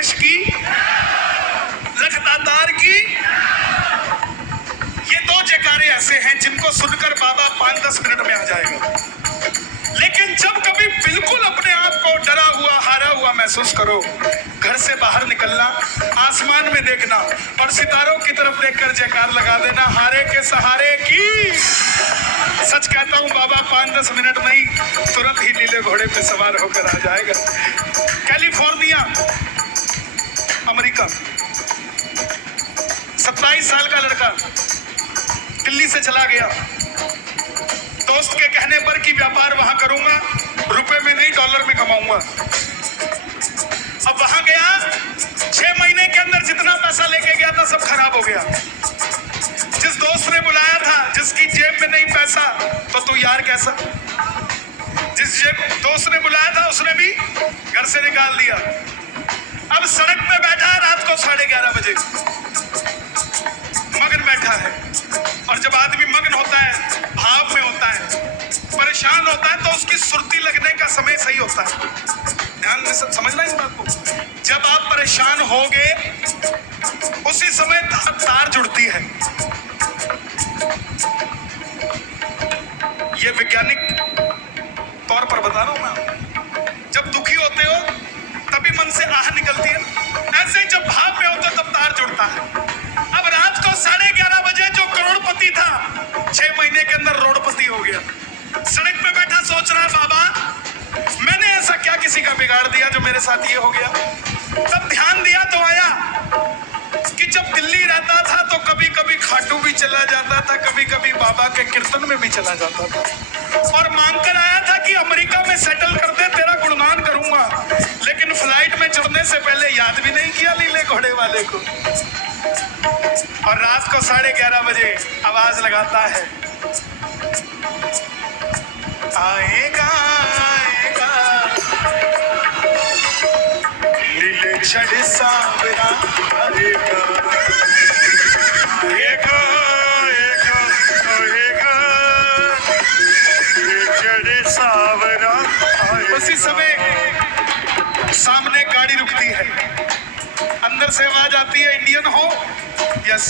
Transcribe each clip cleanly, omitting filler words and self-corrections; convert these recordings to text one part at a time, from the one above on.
गणेश की, लखदातार की। ये दो जयकारे ऐसे हैं जिनको सुनकर बाबा 5-10 मिनट में आ जाएगा। लेकिन जब कभी बिल्कुल अपने आप को डरा हुआ, हारा हुआ महसूस करो, घर से बाहर निकलना, आसमान में देखना और सितारों की तरफ देखकर जयकार लगा देना, हारे के सहारे की। सच कहता हूं, बाबा 5-10 मिनट नहीं, तुरंत ही नीले घोड़े पे सवार होकर आ जाएगा। कैलिफोर्निया, अमेरिका, 27 साल का लड़का दिल्ली से चला गया, दोस्त के कहने पर कि व्यापार वहां करूंगा, रुपए में नहीं डॉलर में कमाऊंगा। अब वहां गया, 6 महीने के अंदर जितना पैसा लेके गया था सब खराब हो गया। जिस दोस्त ने बुलाया था, जिसकी जेब में नहीं पैसा, तो तू यार कैसा। जिस दोस्त ने बुलाया था उसने भी घर से निकाल दिया। अब सड़क पे बैठा है रात को 11:30 बजे, मगन बैठा है। और जब आदमी मगन होता है, भाव में होता है, परेशान होता है, तो उसकी सुर्ती लगने का समय सही होता है। ध्यान से समझना इस बात को। जब आप परेशान होगे उसी समय तार जुड़ती है। ये वैज्ञानिक तौर पर बता रहा हूं मैं। जब दुखी होते हो तभी मन से आह निकलती है, ऐसे जब भाव में होते तब तार जुड़ता है। अब रात को 11:30 बजे जो करोड़पति था 6 महीने के अंदर रोडपति हो गया। सड़क पे बैठा सोच रहा है, बाबा मैंने ऐसा क्या किसी का बिगाड़ दिया जो मेरे साथ ये हो गया। तब ध्यान दिया तो आया कि जब दिल्ली रहता था तो कभी कभी खाटू भी चला जाता था, कभी कभी बाबा के कीर्तन में भी चला जाता था, और मांग कर आया था कि अमेरिका में सेटल कर दे, तेरा गुणगान करूंगा। लेकिन फ्लाइट में चढ़ने से पहले याद भी नहीं किया नीले घोड़े वाले को। और रात को 11:30 बजे आवाज लगाता है, आएगा आएगा नीले छड़ सांवरा आएगा, आएगा आएगा आएगा नीले छड़ सांवरा आएगा। उसी समय सामने गाड़ी रुकती है, अंदर से आवाज आती है, इंडियन हो? यस।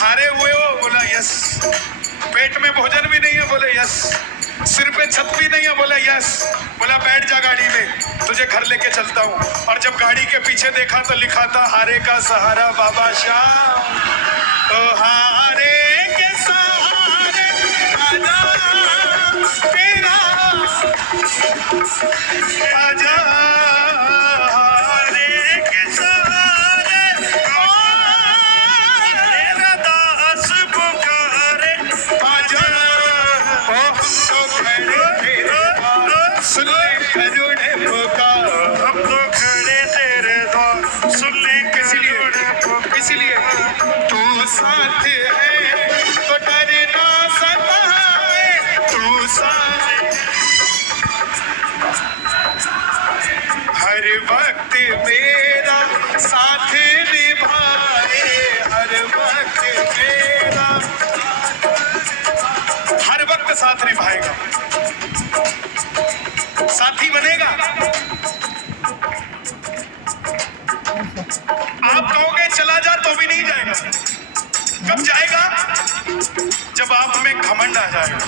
हारे हुए हो? बोला यस। पेट में भोजन भी नहीं है? बोले यस। सिर पे छत भी नहीं है? बोला यस। बोला बैठ जा गाड़ी में, तुझे घर लेके चलता हूँ। और जब गाड़ी के पीछे देखा तो लिखा था, हारे का सहारा बाबा शाह, तो हारे के सहारे आजा तेरा, आजा हारे के सहारे तेरा दास पुकारे, आजा तो खड़े सुन ले खजूरे पुकार, हम तो खड़े तेरे द्वार सुन ले। इसीलिए तू साथ है तो डर ना सताए, तू साथ हर वक्त मेरा साथ निभाए, हर वक्त मेरा हर वक्त साथ निभाएगा, साथी बनेगा। आप कहोगे चला जा तो भी नहीं जाएगा। कब जाएगा? जब आप में घमंड आ जाएगा,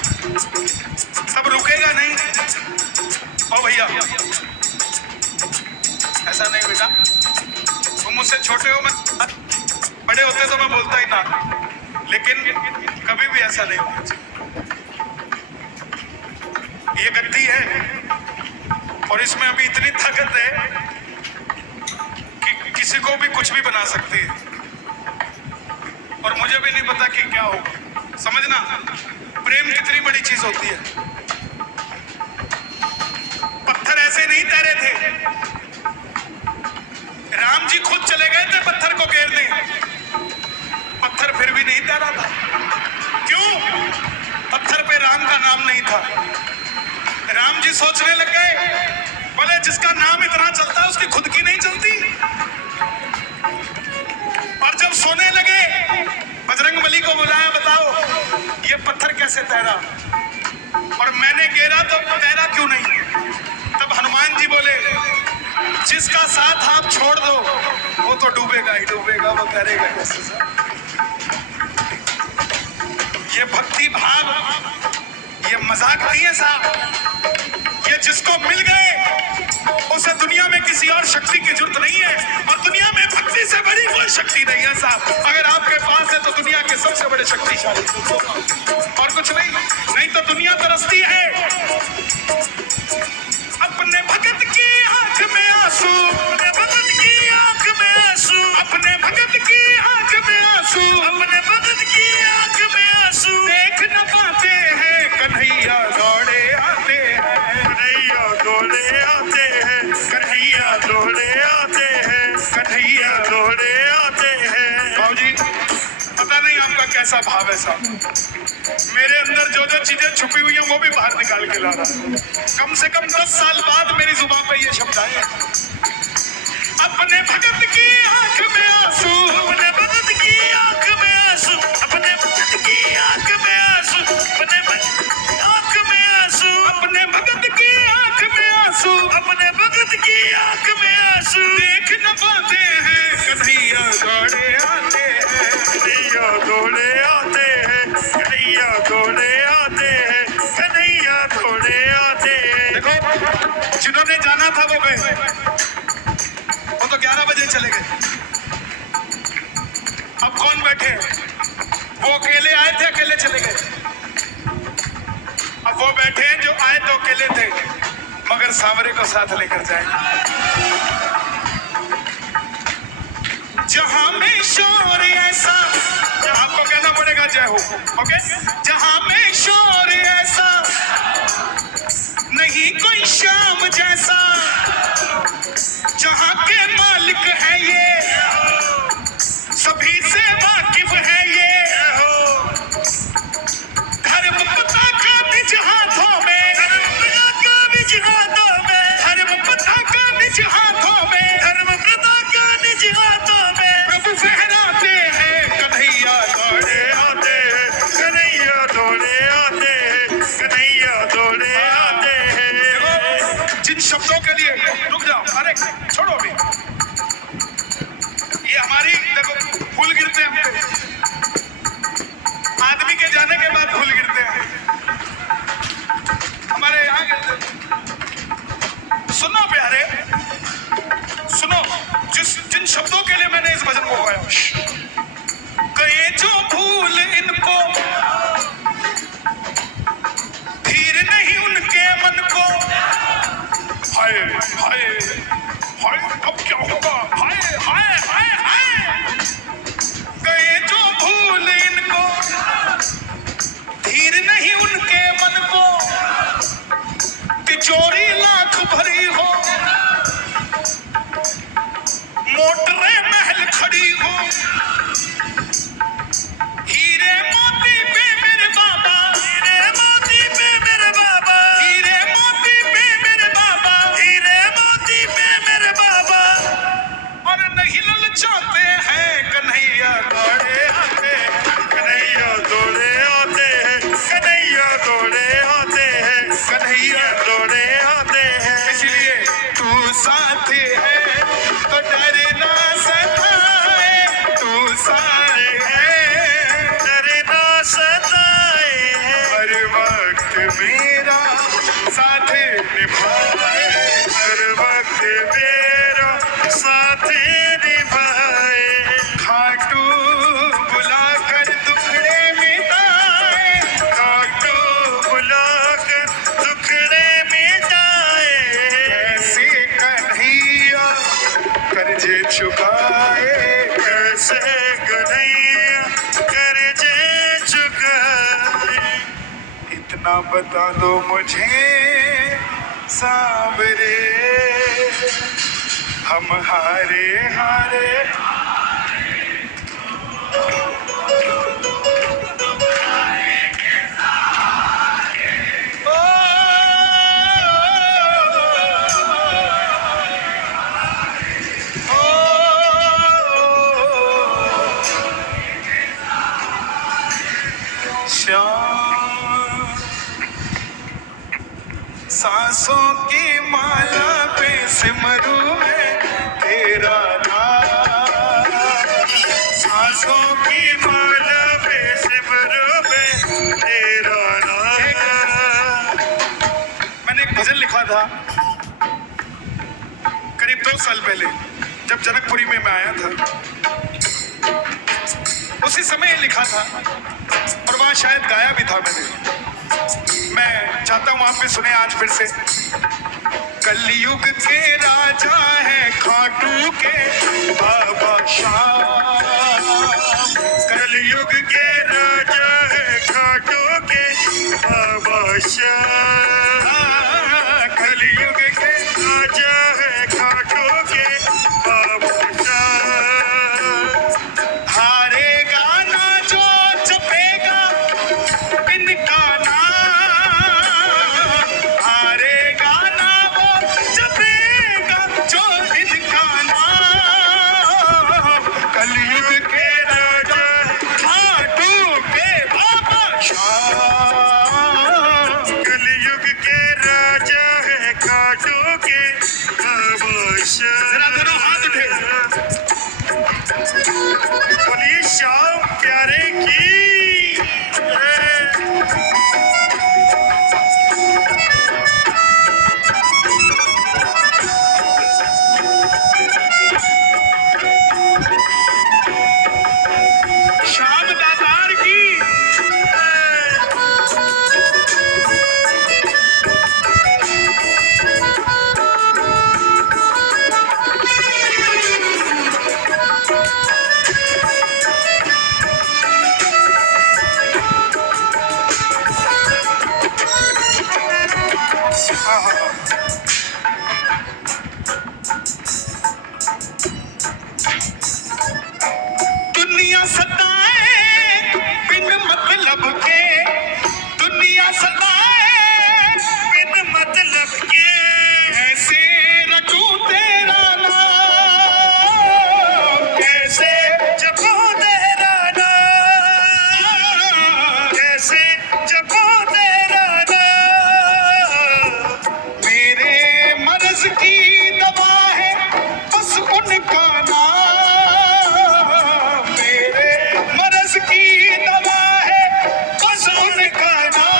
तब रुकेगा नहीं। ओ भैया ऐसा नहीं बेटा, तुम मुझसे छोटे हो, मैं बड़े होते तो मैं बोलता ही ना, लेकिन कभी भी ऐसा नहीं होना चाहिए। ये गद्दी है और इसमें अभी इतनी ताकत है कि किसी को भी कुछ भी बना सकती है, और मुझे भी नहीं पता कि क्या होगा। समझना, प्रेम कितनी बड़ी चीज होती है। पत्थर ऐसे नहीं तैरे थे, राम जी खुद चले गए थे पत्थर को घेरने, पत्थर फिर भी नहीं तैरा था। क्यों? पत्थर पे राम का नाम नहीं था। राम जी सोचने लग गए, बोले जिसका नाम इतना चलता है उसकी खुद की नहीं चलती। और जब सोने लगे, बजरंगबली को बुलाया, बताओ ये पत्थर कैसे तैरा, और मैंने घेरा तो तैरा क्यों नहीं। तब हनुमान जी बोले, जिसका साथ आप छोड़ दो वो तो डूबेगा ही डूबेगा, वो करेगा कैसे साहब। ये भक्ति भाव, ये मजाक नहीं है साहब। ये जिसको मिल गए उसे दुनिया में किसी और शक्ति की जरूरत नहीं है, और दुनिया में भक्ति से बड़ी कोई शक्ति नहीं है साहब। अगर आपके पास है तो दुनिया के सबसे बड़े शक्तिशाली, और कुछ नहीं। नहीं तो दुनिया तरसती है अपने भगत की आंख में आंसू, अपने भगत की आंख में आंसू, अपने भगत की आंख में आंसू, अपने भगत की आंख में आंसू। देख न पाते हैं कन्हैया दौड़े आते हैं, कन्हैया दौड़े आते हैं, कन्हैया दौड़े आते हैं, कन्हैया दौड़े आते हैं। बाबूजी पता नहीं आपका कैसा भाव है साहब। मेरे अंदर जो जो चीजें छुपी हुई हैं वो भी बाहर निकाल के ला रहा हूं। कम से कम 10 साल बाद मेरी जुबान पे ये शब्द आए। अपने भगत की आंख में आंसू, अपने भगत की आंख में आंसू, अपने भगत की आंख में आंसू, अपने आंख में आंसू, अपने भगत की आंख में आंसू, अपने भगत की आंख में आंसू। देख न पाते हैं कन्हैया दौड़े आते हैं, कन्हैया दौड़े आते हैं, कन्हैया दौड़े आते हैं, कन्हैया दौड़े आते हैं। देखो जिन्होंने जाना था वो गए, वो तो 11 बजे चले गए। अब कौन बैठे? वो अकेले आए थे, अकेले चले गए। अब वो बैठे हैं जो आए तो अकेले थे मगर सांवरे को साथ लेकर जाएंगे। जहां में शोर ऐसा, आपको कहना पड़ेगा जय हो, ओके। जहां में शोर ऐसा नहीं कोई शाम जैसा, जहां के मालिक है ये सभी से वाकिफ है ये, धर्म पताका निज हाथों में, धर्म पताका निज हाथों में, धर्म पताका निज हाथों में, धर्म पताका निज हाथों में। प्रभु फहराते हैं कन्हैया दौड़े आते हैं, कन्हैया दौड़े आते हैं, कन्हैया दौड़े आते हैं। जिन शब्दों के लिए रुक जाओ, अरे छोड़ो अभी, ये हमारी देखो फूल गिरते हैं हम पे, आदमी के जाने के बाद फूल गिरते हैं हमारे यहाँ गिरते। सुनो प्यारे, सुनो जिन शब्दों के लिए मैंने इस भजन को गाया। गए जो भूल इनको, धीर नहीं उनके मन को। हाय हाय हाय अब क्या होगा, हाय हाय हाय हाय। गए जो भूल इनको, धीर नहीं उनके मन को। तिजोरी लाख भरी हो, मोटरे महल खड़ी हो, हीरे मोती पे मेरे बाबा, हीरे मोती पे मेरे बाबा, हीरे मोती पे मेरे बाबा, हीरे मोती पे मेरे बाबा। और नहीं ललचाते हैं कन्हैया दौड़े आते हैं, कन्हैया दौड़े आते हैं, कन्हैया दौड़े आते हैं, कन्हैया दौड़े आते हैं। इसलिए तू साथ है तो डर ना सताए, तू साथ है डर ना सताए, हर वक्त मेरा साथ निभाए, हर वक्त मेरा साथ निभाए। खाटू बुलाकर दुखड़े मिटाए, खाटू बुलाकर दुखड़े मिटाए। कैसे कन्हैया कर्जे चुकाए, कैसे कन्हैया कर्जे चुकाए। इतना बता दो मुझे सांवरे, हम हारे हारे। ओ, श्याम सांसों की माला पे सिमरू आंसू की माला पे सिमरों में तेरा नाम। मैंने एक भजन लिखा था करीब 2 साल पहले, जब जनकपुरी में मैं आया था, उसी समय लिखा था और वहां शायद गाया भी था मैंने। मैं चाहता हूं आप भी सुने आज फिर से। कलयुग के राजा है खाटू के बाबा श्याम, कलयुग के राजा है खाटू के बाबा श्याम, कलयुग के राजा है खाटू के बाबा श्याम। हारेगा ना जो जपेगा इनका नाम, हारेगा ना वो जपेगा जो इनका नाम। कलयुग के राजा खाटू के बाबा श्याम, कलयुग के राजा है खाटू के बाबा श्याम। जरा दोनों हाथ उठे, बोलिए श्याम प्यारे की। श्याम दातार की। हाँ हाँ हाँ। दुनिया सताए बिन मतलब के, दुनिया सताए बिन मतलब के, ऐसे रखूं तेरा नाम, कैसे जपूं तेरा नाम, कैसे जपूं तेरा नाम। मेरे मर्ज की दवा है बस उनका नाम, मेरे मर्ज की दवा है बस उनका नाम।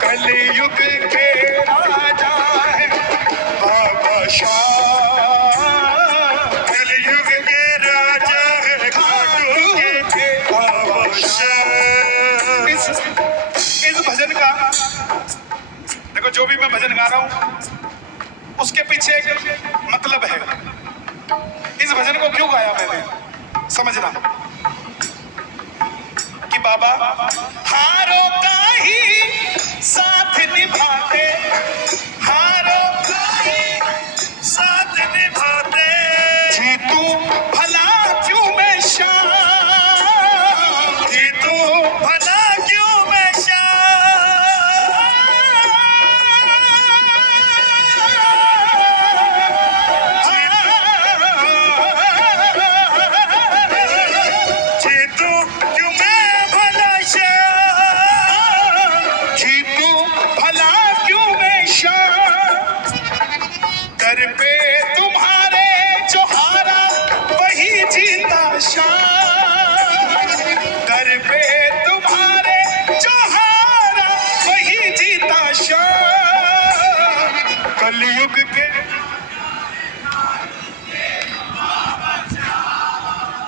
कलयुग के राजा है बाबा श्याम, कलयुग के राजा है खाटू के बाबा श्याम। इस भजन का देखो, जो भी मैं भजन गा रहा हूं उसके पीछे एक मतलब है। इस भजन को क्यों गाया मैंने, समझना कि बाबा हारों का ही साथ निभाते, हारों का ही साथ निभाते, जीतू भला क्यों मैं श्याम, जीतू भला क्यों मैं जीतू क्यों मैं भला श्याम, जीतू भला क्यों मैं श्याम। दर पे तुम्हारे जो हारा वही जीता श्याम, दर पे तुम्हारे जो हारा वही जीता श्याम। कलयुग के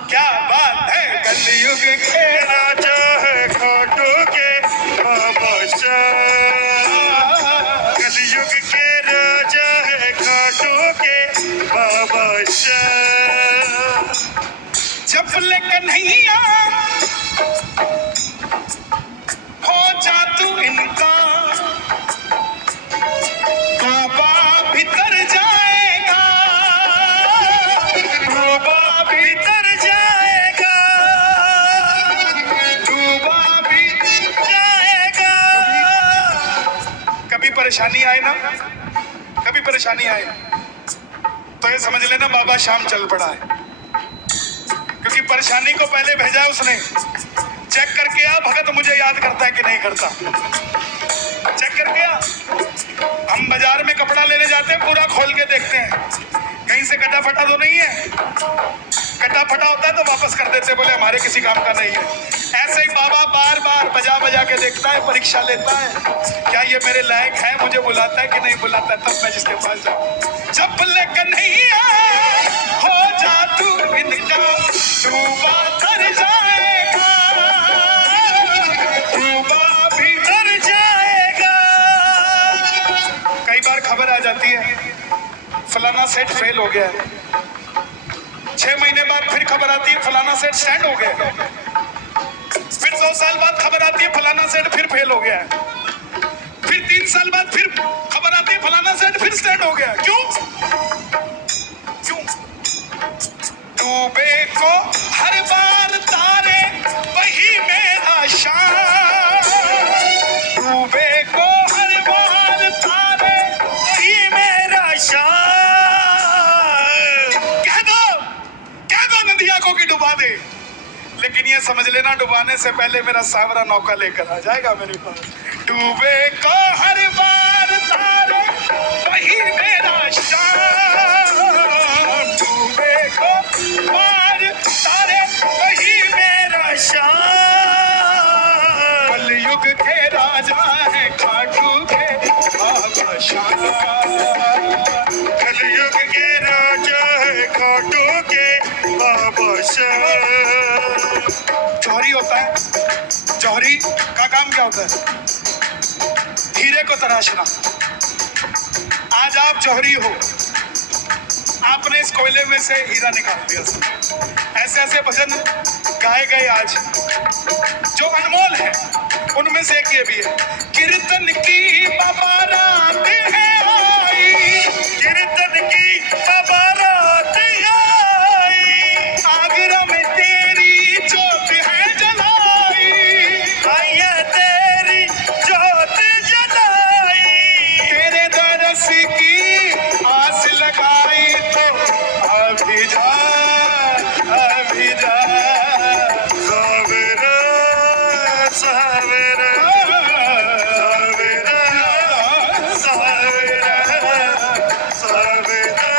क्या बात है, कलयुग के राजा है खाटू के बाबा श्याम, कलयुग के राजा है खाटू के बाबा श्याम। जब ले कन्हैया हो जा तू इनका, डूबा भीतर जाएगा, डूबा भीतर जाएगा, डूबा भी जाएगा। कभी परेशानी आए ना, कभी परेशानी आए तो ये समझ लेना बाबा श्याम चल पड़ा है, क्योंकि परेशानी को पहले भेजा उसने। चेक करके आ भगत मुझे याद करता है कि नहीं करता, चेक करके आ। हम बाजार में कपड़ा लेने जाते हैं, पूरा खोल के देखते हैं कहीं से कटा फटा तो नहीं है। कटा फटा होता है तो वापस कर देते, बोले हमारे किसी काम का नहीं है। ऐसे ही बाबा बार बार बजा बजा के देखता है, परीक्षा लेता है, क्या ये मेरे लायक है, मुझे बुलाता है कि नहीं बुलाता है, तब मैं जिसके पास जाऊं। जब लेकर नहीं हो जा तू इनका, डूबा कर जाएगा, डूबा भी कर जाएगा। कई बार खबर आ जाती है फलाना सेट फेल हो गया है, 6 महीने बाद फिर खबर आती है फलाना सेट स्टैंड हो गया, फिर 2 साल बाद खबर आती है फलाना सेट फिर फेल हो गया है, फिर 3 साल बाद फिर खबर आती है फलाना सेट फिर स्टैंड हो गया। क्यों क्यों? डूबे को हर बार तारे वही मेरा शान, डूबे को हर बार तारे वही मेरा शान। कह दो नदिया को कि डुबा दे, लेकिन ये समझ लेना डुबाने से पहले मेरा सांवरा नौका लेकर आ जाएगा मेरे पास। डूबे को हर बार तारे वही मेरा शान, डूबे को बार तारे वही मेरा शान। कलयुग के राजा है खाटू के बाबा शान, कलयुग के राजा है खाटू के बाबा शान। जौहरी होता है, जौहरी का काम क्या होता है? हीरे को तराशना। आज आप जौहरी हो, आपने इस कोयले में से हीरा निकाल दिया। ऐसे ऐसे भजन गाए गए आज जो अनमोल है, उनमें से एक ये भी है, कीर्तन की बारात है आई, कीर्तन की बारात आई, आगरा में तेरी जोत है जलाई, आया तेरी जोत जलाई, तेरे दरस की आस लगाई तो अभी जा अभी जा, सावरा सावरा सावरा सावरा।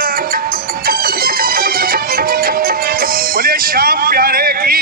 बोलिए श्याम प्यारे की